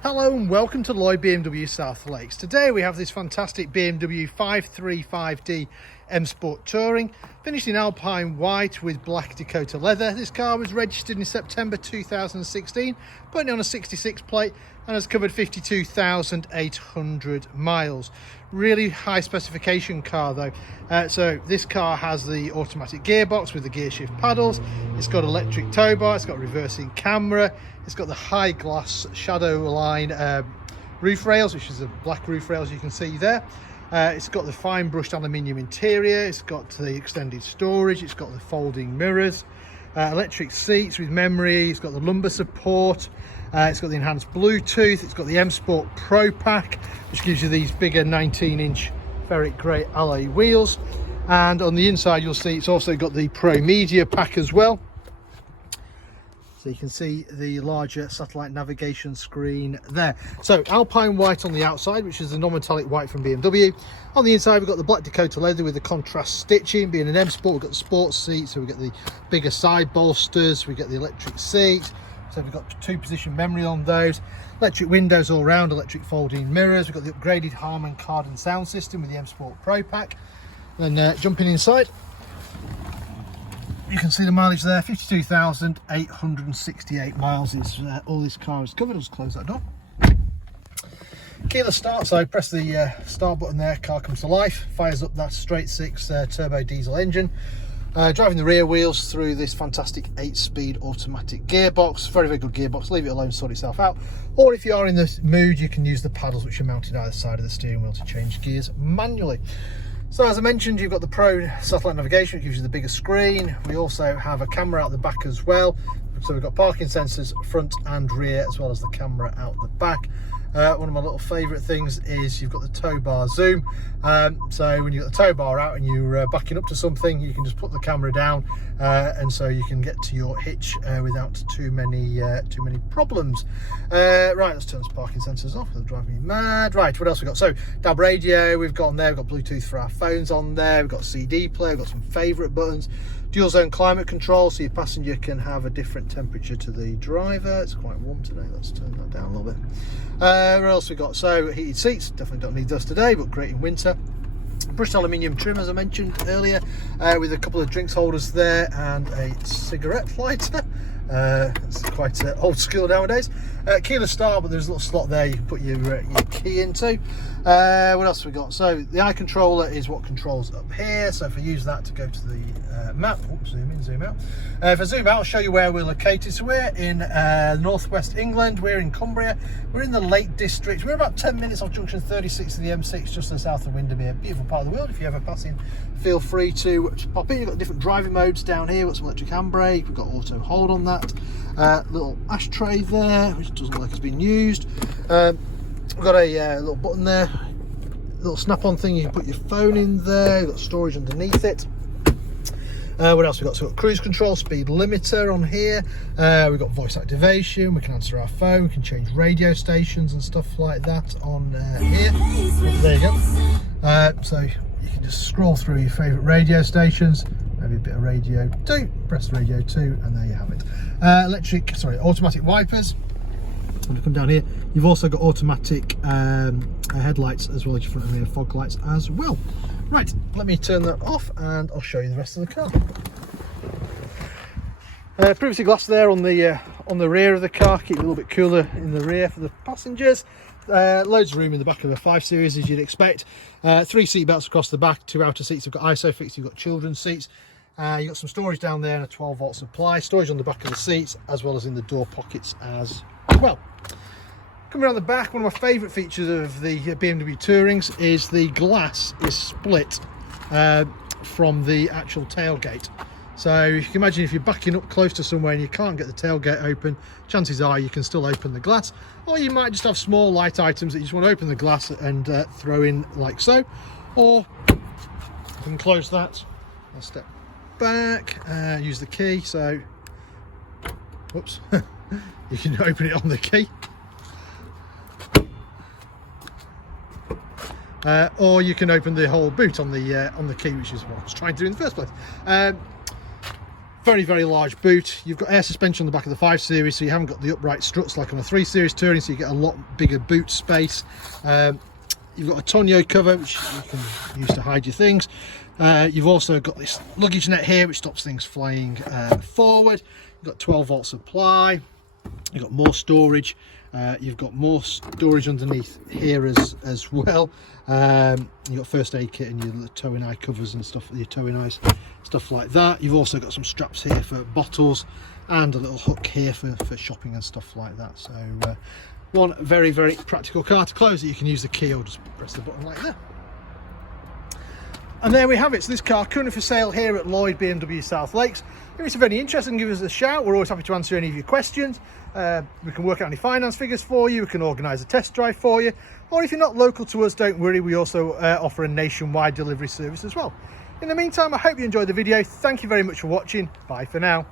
Hello and welcome to Lloyd BMW South Lakes. Today we have this fantastic BMW 535D M Sport Touring, finished in Alpine White with Black Dakota Leather. This car was registered in September 2016, putting it on a 66 plate and has covered 52,800 miles. Really high specification car though. So this car has the automatic gearbox with the gear shift paddles. It's got electric tow bar, it's got reversing camera, it's got the high glass shadow line roof rails, which is the black roof rails you can see there. It's got the fine brushed aluminium interior, it's got the extended storage, it's got the folding mirrors, electric seats with memory, it's got the lumbar support, it's got the enhanced Bluetooth, it's got the M Sport Pro Pack, which gives you these bigger 19-inch ferret grey alloy wheels. And on the inside you'll see it's also got the Pro Media Pack as well. So you can see the larger satellite navigation screen there. So Alpine White on the outside, which is the non-metallic white from BMW. On the inside we've got the Black Dakota Leather with the contrast stitching. Being an M Sport, we've got the sports seat, so we've got the bigger side bolsters, we get the electric seat. So we've got 2-position memory on those. Electric windows all round, electric folding mirrors. We've got the upgraded Harman Kardon sound system with the M Sport Pro Pack. Then jumping inside, you can see the mileage there, 52,868 miles is all this car is covered. I'll just close that door. Keyless start, so press the start button there, car comes to life, fires up that straight 6 turbo diesel engine. Driving the rear wheels through this fantastic 8-speed automatic gearbox. Very, very good gearbox. Leave it alone, sort itself out. Or if you are in this mood, you can use the paddles which are mounted either side of the steering wheel to change gears manually. So as I mentioned, you've got the Pro satellite navigation, which gives you the bigger screen. We also have a camera out the back as well. So we've got parking sensors front and rear, as well as the camera out the back. One of my little favourite things is you've got the tow bar zoom. So when you've got the tow bar out and you're backing up to something, you can just put the camera down, and so you can get to your hitch without too many problems. Right, let's turn those parking sensors off. They'll drive me mad. Right, what else we got? So DAB radio we've got on there. We've got Bluetooth for our phones on there. We've got CD player. We've got some favourite buttons. Dual zone climate control, so your passenger can have a different temperature to the driver. It's quite warm today. Let's turn that down a little bit. What else we got? So heated seats, definitely don't need those today, but great in winter. Brushed aluminium trim, as I mentioned earlier, with a couple of drinks holders there and a cigarette lighter. It's quite old school nowadays. Keyless start, but there's a little slot there you can put your key into. What else have we got? So the eye controller is what controls up here. So if I use that to go to the map, oops, zoom in, zoom out. If I zoom out, I'll show you where we're located. So we're in northwest England. We're in Cumbria. We're in the Lake District. We're about 10 minutes off junction 36 of the M6, just to the south of Windermere. Beautiful part of the world. If you're ever passing, feel free to pop in. You've got different driving modes down here. We've got some electric handbrake. We've got auto hold on that. Little ashtray there, which doesn't look like it's been used. We've got a little button there, little snap-on thing. You can put your phone in there. You've got storage underneath it. What else we got? So we've got cruise control, speed limiter on here. We've got voice activation. We can answer our phone. We can change radio stations and stuff like that on here. There you go. So you can just scroll through your favourite radio stations. Maybe a bit of radio 2. Press radio 2, and there you have it. Automatic wipers. When you come down here, you've also got automatic headlights as well as your front and rear fog lights as well. Right, let me turn that off and I'll show you the rest of the car. Privacy glass there on the rear of the car, keep it a little bit cooler in the rear for the passengers. Loads of room in the back of a 5 Series as you'd expect. 3 seat belts across the back, 2 outer seats have got ISOFIX, you've got children's seats. You've got some storage down there and a 12-volt supply, storage on the back of the seats as well as in the door pockets as well. Coming around the back, one of my favourite features of the BMW Tourings is the glass is split from the actual tailgate. So you can imagine if you're backing up close to somewhere and you can't get the tailgate open, chances are you can still open the glass. Or you might just have small light items that you just want to open the glass and throw in like so. Or you can close that. I'll step back, use the key. So, whoops, you can open it on the key. Or you can open the whole boot on the key, which is what I was trying to do in the first place. very, very large boot. You've got air suspension on the back of the 5 Series, so you haven't got the upright struts like on a 3 Series Touring, so you get a lot bigger boot space. You've got a tonneau cover, which you can use to hide your things. You've also got this luggage net here, which stops things flying forward. You've got 12-volt supply. You've got more storage. You've got more storage underneath here as well. You've got first aid kit and your towing eye covers and stuff, your towing eyes, stuff like that. You've also got some straps here for bottles and a little hook here for shopping and stuff like that. So one very, very practical car. To close it, you can use the key or just press the button like that. And there we have it. So this car currently for sale here at Lloyd BMW South Lakes. If it's of any interest, then give us a shout. We're always happy to answer any of your questions. We can work out any finance figures for you. We can organise a test drive for you. Or if you're not local to us, don't worry. We also offer a nationwide delivery service as well. In the meantime, I hope you enjoyed the video. Thank you very much for watching. Bye for now.